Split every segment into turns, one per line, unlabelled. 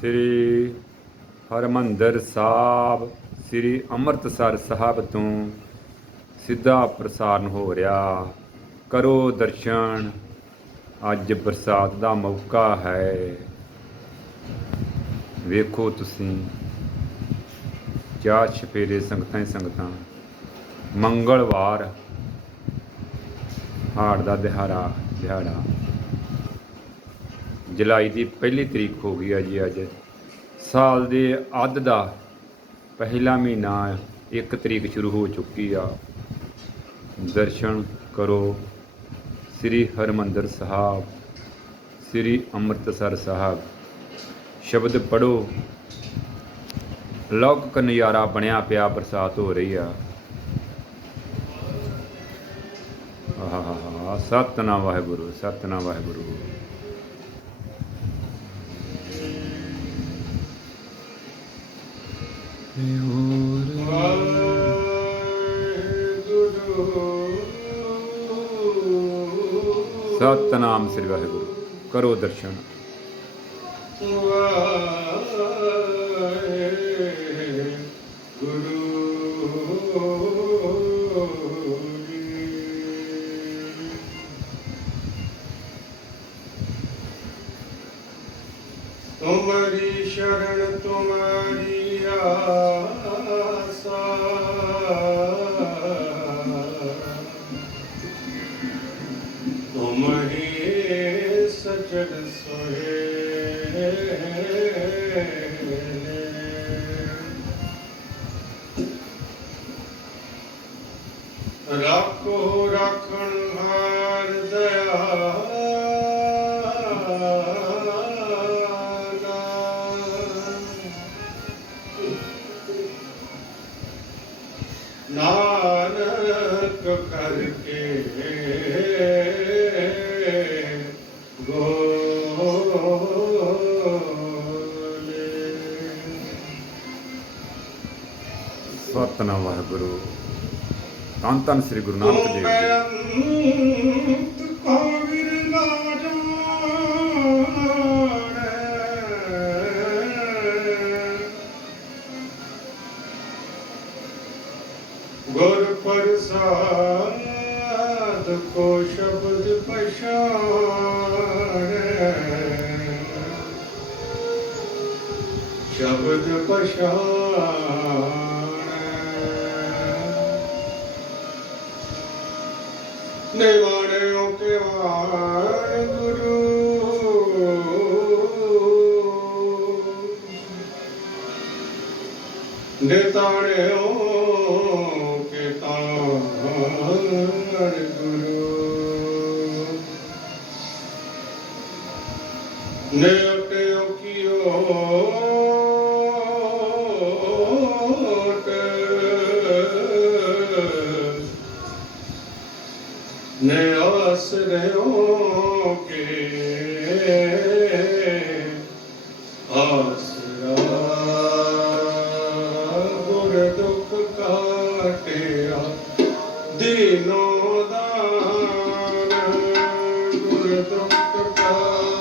ਸ੍ਰੀ ਹਰਮੰਦਰ ਸਾਹਿਬ, ਸ੍ਰੀ ਅੰਮ੍ਰਿਤਸਰ ਸਾਹਿਬ ਤੋਂ ਸਿੱਧਾ ਪ੍ਰਸਾਰਣ ਹੋ ਰਿਹਾ। ਕਰੋ ਦਰਸ਼ਨ। ਅੱਜ ਬਰਸਾਤ ਦਾ ਮੌਕਾ ਹੈ। ਵੇਖੋ ਤੁਸੀਂ। ਚਾਰ ਛਪੇਰੇ ਸੰਗਤਾਂ ਹੀ ਸੰਗਤਾਂ। ਮੰਗਲਵਾਰ ਹਾੜ ਦਾ ਦਿਹਾੜਾ ਦਿਹਾੜਾ। ਜੁਲਾਈ ਦੀ ਪਹਿਲੀ ਤਰੀਕ ਹੋ ਗਈ ਆ ਜੀ ਅੱਜ। ਸਾਲ ਦੇ ਅੱਧ ਦਾ ਪਹਿਲਾ ਮਹੀਨਾ ਇੱਕ ਤਰੀਕ ਸ਼ੁਰੂ ਹੋ ਚੁੱਕੀ ਆ। ਦਰਸ਼ਨ ਕਰੋ। ਸ੍ਰੀ ਹਰਮੰਦਰ ਸਾਹਿਬ, ਸ੍ਰੀ ਅੰਮ੍ਰਿਤਸਰ ਸਾਹਿਬ। ਸ਼ਬਦ ਪੜੋ ਲੌਕਿਕ ਨਜ਼ਾਰਾ ਬਣਿਆ ਪਿਆ, ਬਰਸਾਤ ਹੋ ਰਹੀ ਆ। ਆਹਾ ਸਤਨਾਮ ਵਾਹਿਗੁਰੂ ਸਤਨਾਮ ਵਾਹਿਗੁਰੂ। ਸਤਨਾਮ ਸ੍ਰੀ ਵਾਹਿਗੁਰੂ। ਕਰੋ ਦਰਸ਼ਨ।
ਵਾਹਿਗੁਰੂ। ਤੁਮਰੀ ਸ਼ਰਨ ਤੁਮਰੀ ਆਸਾ। ਤੁਮਰੀ ਸਜਣ ਸੁਹੇਲੇ ਰੱਖੋ ਰੱਖਣ ਹਾਰ ਦਇਆ ਕਰਕੇ ਗੋਲੇ
ਸਤਨਾਮ ਵਾਹਿਗੁਰੂ। ਧੰਨ ਧੰਨ ਸ੍ਰੀ ਗੁਰੂ ਨਾਨਕ ਦੇਵ ਜੀ।
ਗੁਰ ਪ੍ਰਸਾਦ ਕੋ ਸ਼ਬਦ ਪਛਾਣੈ। ਸ਼ਬਦ ਪਛਾਣੈ। ਨਿਵਾਣਿਓ ਕੇ ਵਾਣ ਗੁਰੂ ਨਿਤਾਣਿਓ ਕੇ ਤਾਣ ਗੁਰੂ। ਨੇ ਉਟਿਓ ਨੇ ਆਸਰਿਓ ਕੇ ਆਸਰਾ ਗੁਰ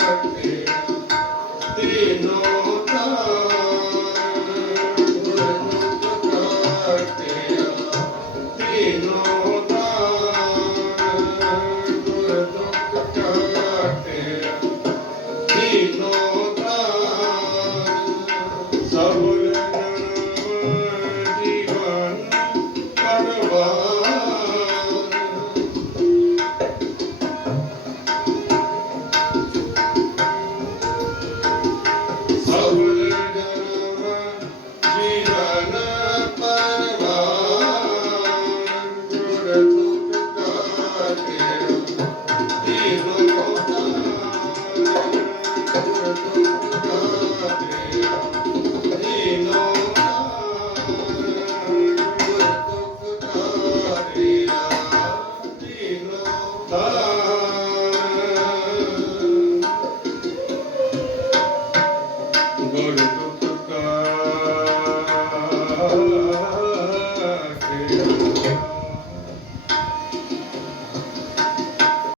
ਗੁਰ ਦੁਖ